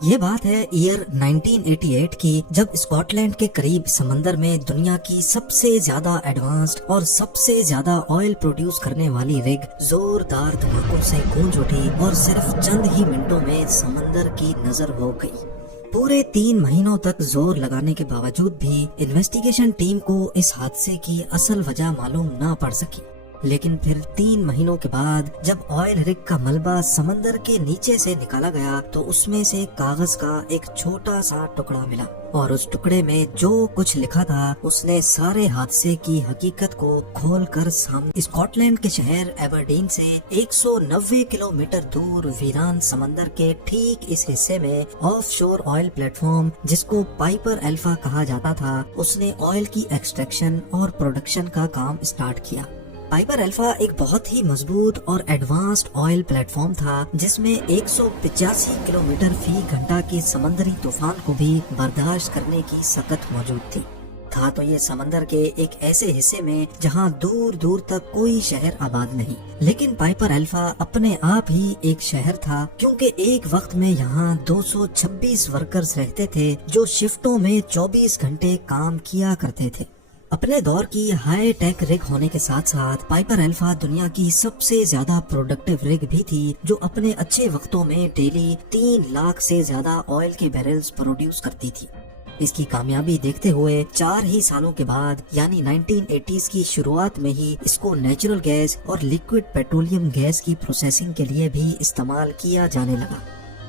یہ بات ہے ایئر 1988 کی، جب اسکاٹ لینڈ کے قریب سمندر میں دنیا کی سب سے زیادہ ایڈوانسڈ اور سب سے زیادہ آئل پروڈیوس کرنے والی رگ زوردار دھماکوں سے گونج اٹھی اور صرف چند ہی منٹوں میں سمندر کی نظر ہو گئی۔ پورے 3 مہینوں تک زور لگانے کے باوجود بھی انویسٹیگیشن ٹیم کو اس حادثے کی اصل وجہ معلوم نہ پڑ سکی، لیکن پھر 3 مہینوں کے بعد جب آئل رگ کا ملبہ سمندر کے نیچے سے نکالا گیا تو اس میں سے کاغذ کا ایک چھوٹا سا ٹکڑا ملا، اور اس ٹکڑے میں جو کچھ لکھا تھا اس نے سارے حادثے کی حقیقت کو کھول کر سامنے۔ اسکاٹ لینڈ کے شہر ایبرڈین سے 190 کلومیٹر دور ویران سمندر کے ٹھیک اس حصے میں آف شور آئل پلیٹ فارم، جس کو پائپر الفا کہا جاتا تھا، اس نے آئل کی ایکسٹریکشن اور پروڈکشن کا کام اسٹارٹ کیا۔ پائپر الفا ایک بہت ہی مضبوط اور ایڈوانسڈ آئل پلیٹ فارم تھا، جس میں 185 کلومیٹر فی گھنٹہ کی سمندری طوفان کو بھی برداشت کرنے کی سکت موجود تھی۔ تھا تو یہ سمندر کے ایک ایسے حصے میں جہاں دور دور تک کوئی شہر آباد نہیں، لیکن پائپر الفا اپنے آپ ہی ایک شہر تھا، کیونکہ ایک وقت میں یہاں 226 ورکرز رہتے تھے جو شفٹوں میں 24 گھنٹے کام کیا کرتے تھے۔ اپنے دور کی ہائی ٹیک رگ ہونے کے ساتھ ساتھ پائپر الفا دنیا کی سب سے زیادہ پروڈکٹیو رگ بھی تھی، جو اپنے اچھے وقتوں میں ڈیلی 3 لاکھ سے زیادہ آئل کے بیرلز پروڈیوس کرتی تھی۔ اس کی کامیابی دیکھتے ہوئے 4 ہی سالوں کے بعد یعنی 1980s کی شروعات میں ہی اس کو نیچرل گیس اور لیکوڈ پیٹرولیم گیس کی پروسیسنگ کے لیے بھی استعمال کیا جانے لگا۔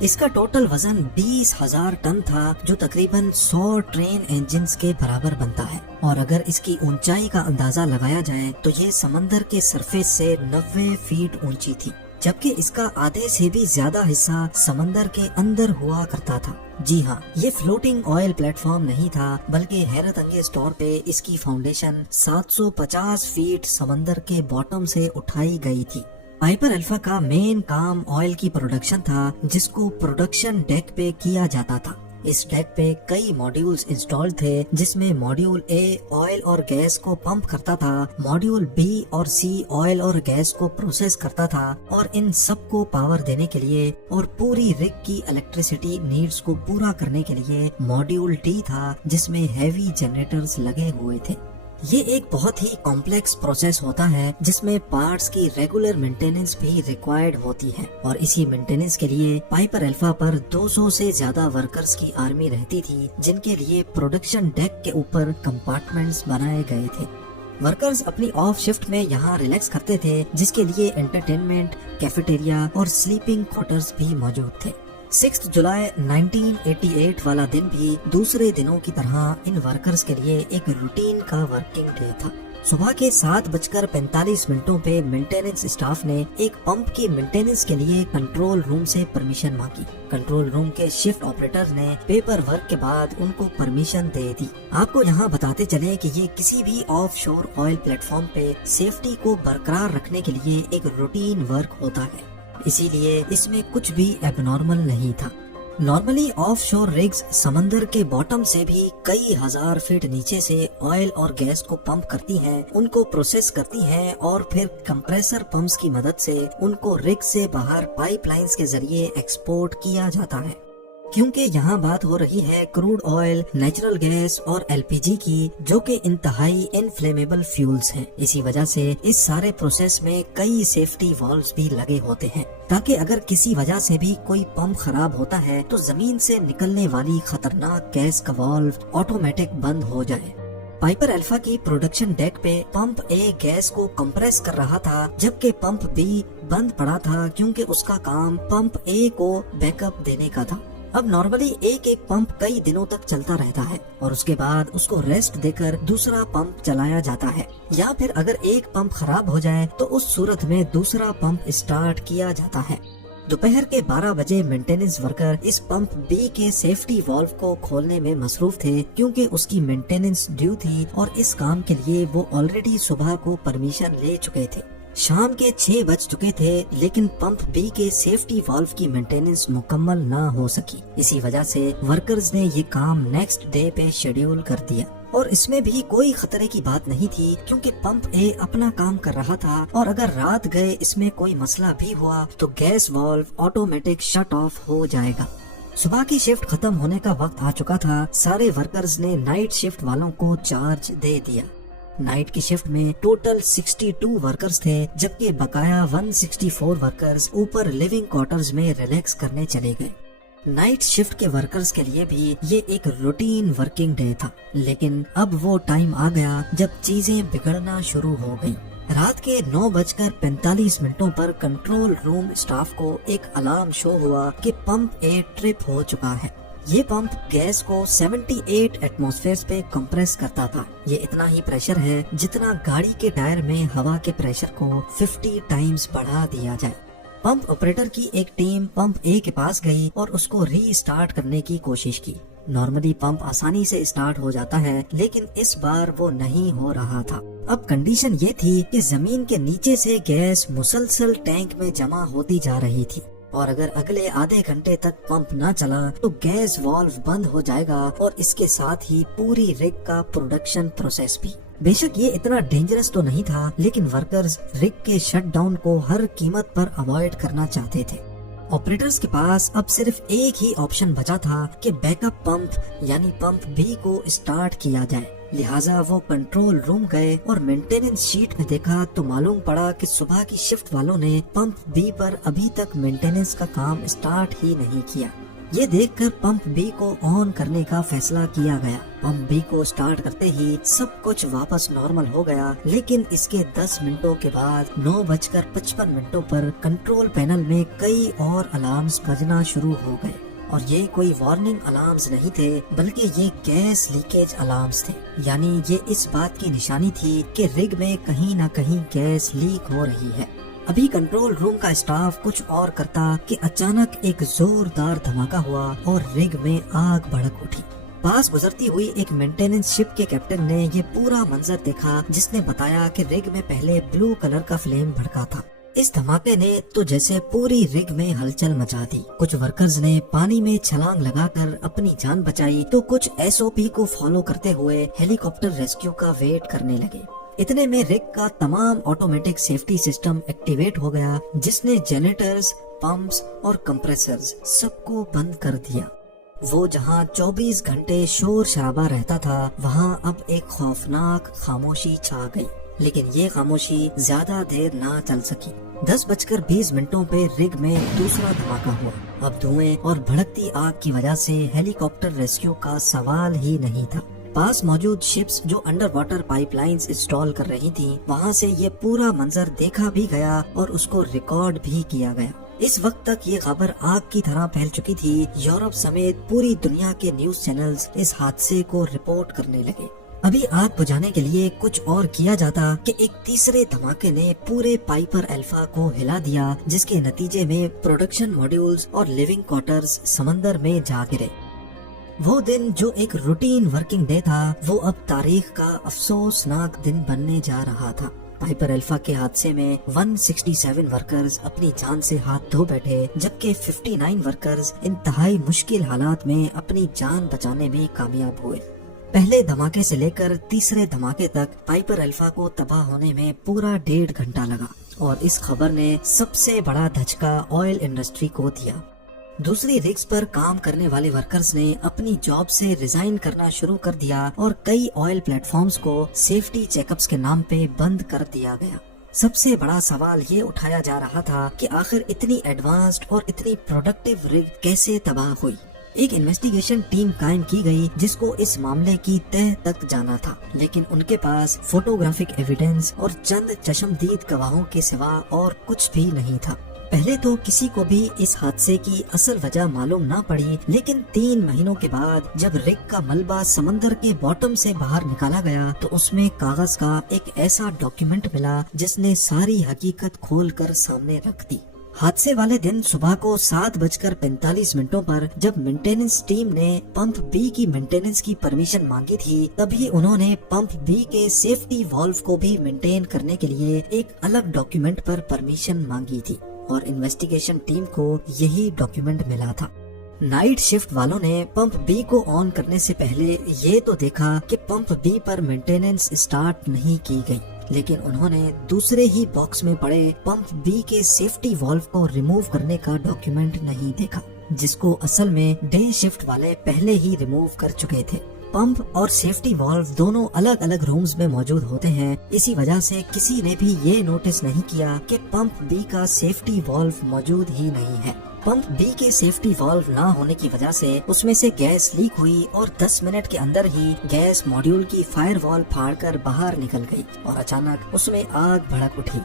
اس کا ٹوٹل وزن 20,000 ٹن تھا، جو تقریباً 100 ٹرین انجنز کے برابر بنتا ہے، اور اگر اس کی اونچائی کا اندازہ لگایا جائے تو یہ سمندر کے سرفیس سے 90 فیٹ اونچی تھی، جبکہ اس کا آدھے سے بھی زیادہ حصہ سمندر کے اندر ہوا کرتا تھا۔ جی ہاں، یہ فلوٹنگ آئل پلیٹ فارم نہیں تھا، بلکہ حیرت انگیز طور پہ اس کی فاؤنڈیشن 750 فیٹ سمندر کے باٹم سے اٹھائی گئی تھی۔ پائپر الفا کا مین کام آئل کی پروڈکشن تھا، جس کو پروڈکشن ڈیک پہ کیا جاتا تھا۔ اس ڈیک پہ کئی ماڈیولز انسٹال تھے، جس میں ماڈیول اے آئل اور گیس کو پمپ کرتا تھا، ماڈیول بی اور سی آئل اور گیس کو پروسیس کرتا تھا، اور ان سب کو پاور دینے کے لیے اور پوری رگ کی الیکٹریسٹی نیڈز کو پورا کرنے کے لیے ماڈیول ڈی تھا، جس میں ہیوی جنریٹرز لگے ہوئے تھے۔ یہ ایک بہت ہی کمپلیکس پروسیس ہوتا ہے، جس میں پارٹس کی ریگولر مینٹیننس بھی ریکوائرڈ ہوتی ہے، اور اسی مینٹیننس کے لیے پائپر الفا پر 200 سے زیادہ ورکرز کی آرمی رہتی تھی، جن کے لیے پروڈکشن ڈیک کے اوپر کمپارٹمنٹس بنائے گئے تھے۔ ورکرز اپنی آف شفٹ میں یہاں ریلیکس کرتے تھے، جس کے لیے انٹرٹینمنٹ، کیفیٹیریا اور سلیپنگ کوارٹرز بھی موجود تھے۔ 6 جولائی 1988 والا دن بھی دوسرے دنوں کی طرح ان ورکرز کے لیے ایک روٹین کا ورکنگ ڈے تھا۔ صبح کے 7:45 پہ مینٹیننس اسٹاف نے ایک پمپ کی مینٹیننس کے لیے کنٹرول روم سے پرمیشن مانگی۔ کنٹرول روم کے شفٹ آپریٹر نے پیپر ورک کے بعد ان کو پرمیشن دے دی۔ آپ کو یہاں بتاتے چلیں کہ یہ کسی بھی آف شور آئل پلیٹ فارم پہ سیفٹی کو برقرار رکھنے کے لیے ایک روٹین ورک ہوتا ہے، اسی لیے اس میں کچھ بھی ایب نارمل نہیں تھا۔ نارملی آف شور رگز سمندر کے باٹم سے بھی کئی ہزار فٹ نیچے سے آئل اور گیس کو پمپ کرتی ہیں، ان کو پروسیس کرتی ہیں، اور پھر کمپریسر پمپس کی مدد سے ان کو رگ سے باہر پائپ لائنز کے ذریعے ایکسپورٹ کیا جاتا ہے۔ کیونکہ یہاں بات ہو رہی ہے کروڈ آئل، نیچرل گیس اور ایل پی جی کی، جو کہ انتہائی انفلیمیبل فیولز ہیں، اسی وجہ سے اس سارے پروسیس میں کئی سیفٹی والوز بھی لگے ہوتے ہیں، تاکہ اگر کسی وجہ سے بھی کوئی پمپ خراب ہوتا ہے تو زمین سے نکلنے والی خطرناک گیس کا والو آٹومیٹک بند ہو جائے۔ پائپر الفا کی پروڈکشن ڈیک پہ پمپ اے گیس کو کمپریس کر رہا تھا، جبکہ پمپ بی بند پڑا تھا، کیونکہ اس کا کام پمپ اے کو بیک اپ دینے کا تھا۔ اب نارملی ایک پمپ کئی دنوں تک چلتا رہتا ہے، اور اس کے بعد اس کو ریسٹ دے کر دوسرا پمپ چلایا جاتا ہے، یا پھر اگر ایک پمپ خراب ہو جائے تو اس صورت میں دوسرا پمپ اسٹارٹ کیا جاتا ہے۔ دوپہر کے 12 بجے مینٹیننس ورکر اس پمپ بی کے سیفٹی والو کو کھولنے میں مصروف تھے، کیونکہ اس کی مینٹیننس ڈیو تھی، اور اس کام کے لیے وہ آلریڈی صبح کو پرمیشن لے چکے تھے۔ شام کے 6 بج چکے تھے، لیکن پمپ بی کے سیفٹی والو کی مینٹیننس مکمل نہ ہو سکی، اسی وجہ سے ورکرز نے یہ کام نیکسٹ ڈے پہ شیڈیول کر دیا، اور اس میں بھی کوئی خطرے کی بات نہیں تھی، کیونکہ پمپ اے اپنا کام کر رہا تھا، اور اگر رات گئے اس میں کوئی مسئلہ بھی ہوا تو gas valve automatic shut off ہو جائے گا۔ صبح کی شفٹ ختم ہونے کا وقت آ چکا تھا. سارے ورکرز نے نائٹ شفٹ والوں کو چارج دے دیا. نائٹ کی شفٹ میں ٹوٹل 62 ورکرز تھے، جبکہ بقایا 164 ورکرز اوپر لیونگ کوارٹرز میں ریلیکس کرنے چلے گئے. نائٹ شفٹ کے ورکرز کے لیے بھی یہ ایک روٹین ورکنگ ڈے تھا، لیکن اب وہ ٹائم آ گیا جب چیزیں بگڑنا شروع ہو گئیں. رات کے 9:45 پر کنٹرول روم اسٹاف کو ایک الارم شو ہوا کہ پمپ 8 ٹرپ ہو چکا ہے. یہ پمپ گیس کو 78 ایٹماسفیئر پہ کمپریس کرتا تھا. یہ اتنا ہی پریشر ہے جتنا گاڑی کے ٹائر میں ہوا کے پریشر کو 50 ٹائمز بڑھا دیا جائے. پمپ آپریٹر کی ایک ٹیم پمپ اے کے پاس گئی اور اس کو ری اسٹارٹ کرنے کی کوشش کی. نارملی پمپ آسانی سے اسٹارٹ ہو جاتا ہے، لیکن اس بار وہ نہیں ہو رہا تھا. اب کنڈیشن یہ تھی کہ زمین کے نیچے سے گیس مسلسل ٹینک میں جمع ہوتی جا رہی تھی، اور اگر اگلے آدھے گھنٹے تک پمپ نہ چلا تو گیس والو بند ہو جائے گا اور اس کے ساتھ ہی پوری رگ کا پروڈکشن پروسیس بھی. بے شک یہ اتنا ڈینجرس تو نہیں تھا، لیکن ورکرز رگ کے شٹ ڈاؤن کو ہر قیمت پر اوائڈ کرنا چاہتے تھے. آپریٹرز کے پاس اب صرف ایک ہی آپشن بچا تھا کہ بیک اپ پمپ یعنی پمپ بی کو اسٹارٹ کیا جائے. لہٰذا وہ کنٹرول روم گئے اور مینٹیننس شیٹ میں دیکھا تو معلوم پڑا کہ صبح کی شفٹ والوں نے پمپ بی پر ابھی تک مینٹیننس کا کام اسٹارٹ ہی نہیں کیا. یہ دیکھ کر پمپ بی کو آن کرنے کا فیصلہ کیا گیا. پمپ بی کو اسٹارٹ کرتے ہی سب کچھ واپس نارمل ہو گیا، لیکن اس کے 10 منٹوں کے بعد 9:55 پر کنٹرول پینل میں کئی اور الارمز بجنا شروع ہو گئے. اور یہ کوئی وارننگ الارمز نہیں تھے، بلکہ یہ گیس لیکیج الارمز تھے. یعنی یہ اس بات کی نشانی تھی کہ رگ میں کہیں نہ کہیں گیس لیک ہو رہی ہے. ابھی کنٹرول روم کا اسٹاف کچھ اور کرتا کہ اچانک ایک زوردار دھماکہ ہوا اور رگ میں آگ بھڑک اٹھی. پاس گزرتی ہوئی ایک مینٹیننس شپ کے کیپٹن نے یہ پورا منظر دیکھا، جس نے بتایا کہ رگ میں پہلے بلو کلر کا فلیم بھڑکا تھا. اس دھماکے نے تو جیسے پوری رگ میں ہلچل مچا دی. کچھ ورکرز نے پانی میں چھلانگ لگا کر اپنی جان بچائی تو کچھ SOP کو فالو کرتے ہوئے ہیلی کاپٹر ریسکیو کا ویٹ کرنے لگے. اتنے میں رگ کا تمام آٹومیٹک سیفٹی سسٹم ایکٹیویٹ ہو گیا، جس نے جنریٹرز، پمپس اور کمپریسرز سب کو بند کر دیا. وہ جہاں 24 گھنٹے شور شرابہ رہتا تھا، وہاں اب ایک خوفناک خاموشی چھا گئی. لیکن یہ خاموشی زیادہ دیر نہ چل سکی. 10:20 پہ رگ میں دوسرا دھماکہ ہوا. اب دھوئیں اور بھڑکتی آگ کی وجہ سے ہیلی کاپٹر ریسکیو کا سوال ہی نہیں تھا. پاس موجود شپس جو under water pipe lines install کر رہی تھیں، وہاں سے یہ پورا منظر دیکھا بھی گیا اور اس کو ریکارڈ بھی کیا گیا. اس وقت تک یہ خبر آگ کی طرح پھیل چکی تھی. یورپ سمیت پوری دنیا کے نیوز چینلز اس حادثے کو رپورٹ کرنے لگے. ابھی آگ بجھانے کے لیے کچھ اور کیا جاتا کہ ایک تیسرے دھماکے نے پورے پائپر الفا کو ہلا دیا، جس کے نتیجے میں پروڈکشن ماڈیولز اور لیونگ کوارٹرز سمندر میں جا گرے. وہ دن جو ایک روٹین ورکنگ ڈے تھا، وہ اب تاریخ کا افسوسناک دن بننے جا رہا تھا. پائپر الفا کے حادثے میں 167 ورکرز اپنی جان سے ہاتھ دھو بیٹھے، جبکہ 59 ورکرز انتہائی مشکل حالات میں اپنی جان بچانے میں کامیاب ہوئے. پہلے دھماکے سے لے کر تیسرے دھماکے تک پائپر الفا کو تباہ ہونے میں پورا 1.5 گھنٹہ لگا، اور اس خبر نے سب سے بڑا دھچکا آئل انڈسٹری کو دیا. دوسری رگز پر کام کرنے والے ورکرز نے اپنی جاب سے ریزائن کرنا شروع کر دیا اور کئی آئل پلیٹ فارمز کو سیفٹی چیک اپس کے نام پہ بند کر دیا گیا. سب سے بڑا سوال یہ اٹھایا جا رہا تھا کہ آخر اتنی ایڈوانسڈ اور اتنی پروڈکٹیو رگ کیسے تباہ ہوئی. ایک انویسٹیگیشن ٹیم قائم کی گئی جس کو اس معاملے کی تہہ تک جانا تھا، لیکن ان کے پاس فوٹوگرافک ایویڈنس اور چند چشمدید گواہوں کے سوا اور کچھ بھی نہیں تھا. پہلے تو کسی کو بھی اس حادثے کی اصل وجہ معلوم نہ پڑی، لیکن 3 مہینوں کے بعد جب رگ کا ملبہ سمندر کے باٹم سے باہر نکالا گیا تو اس میں کاغذ کا ایک ایسا ڈاکیومنٹ ملا جس نے ساری حقیقت کھول کر سامنے رکھ دی. حادثے والے دن صبح کو 7:45 پر جب مینٹیننس ٹیم نے پمپ بی کی مینٹیننس کی پرمیشن مانگی تھی، تبھی انہوں نے پمپ بی کے سیفٹی والو کو بھی مینٹین کرنے کے لیے ایک الگ ڈاکیومنٹ پر پرمیشن مانگی تھی، اور انویسٹیگیشن ٹیم کو یہی ڈاکیومنٹ ملا تھا. نائٹ شفٹ والوں نے پمپ بی کو آن کرنے سے پہلے یہ تو دیکھا کہ پمپ بی پر مینٹیننس اسٹارٹ نہیں کی گئی، لیکن انہوں نے دوسرے ہی باکس میں پڑے پمپ بی کے سیفٹی والو کو ریموو کرنے کا ڈاکیومنٹ نہیں دیکھا. جس کو اصل میں ڈے شفٹ والے پہلے ہی ریموو کر چکے تھے۔ پمپ اور سیفٹی والو دونوں الگ الگ رومز میں موجود ہوتے ہیں، اسی وجہ سے کسی نے بھی یہ نوٹس نہیں کیا کہ پمپ بی کا سیفٹی والو موجود ہی نہیں ہے۔ پمپ بی کے سیفٹی والو نہ ہونے کی وجہ سے اس میں سے گیس لیک ہوئی اور 10 منٹ کے اندر ہی گیس ماڈیول کی فائر وال پھاڑ کر باہر نکل گئی اور اچانک اس میں آگ بھڑک اٹھی۔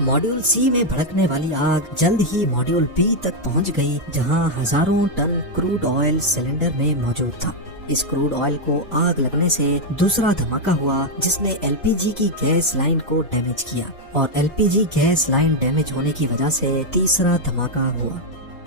ماڈیول سی میں بھڑکنے والی آگ جلد ہی ماڈیول بی تک پہنچ گئی، جہاں ہزاروں ٹن کروڈ آئل سلنڈر میں موجود تھا۔ اس کروڈ آئل کو آگ لگنے سے دوسرا دھماکہ ہوا جس نے ایل پی جی کی گیس لائن کو ڈیمیج کیا، اور L P G gas line damage ہونے کی وجہ سے تیسرا دھماکہ ہوا۔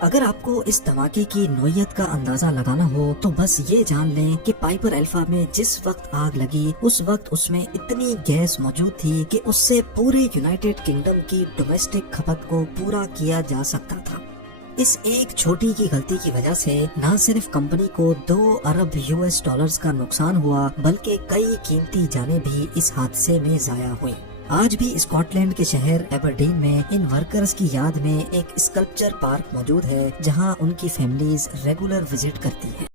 اگر آپ کو اس دھماکے کی نوعیت کا اندازہ لگانا ہو تو بس یہ جان لیں کہ پائپر الفا میں جس وقت آگ لگی اس وقت اس میں اتنی گیس موجود تھی کہ اس سے پورے یونائیٹڈ کنگڈم کی ڈومیسٹک کھپت کو پورا کیا جا سکتا تھا۔ اس ایک چھوٹی کی غلطی کی وجہ سے نہ صرف کمپنی کو 2 ارب US ڈالرز کا نقصان ہوا بلکہ کئی قیمتی جانیں بھی اس حادثے میں ضائع ہوئیں۔ آج بھی اسکاٹ لینڈ کے شہر ایبرڈین میں ان ورکرز کی یاد میں ایک اسکلپچر پارک موجود ہے جہاں ان کی فیملیز ریگولر وزٹ کرتی ہیں۔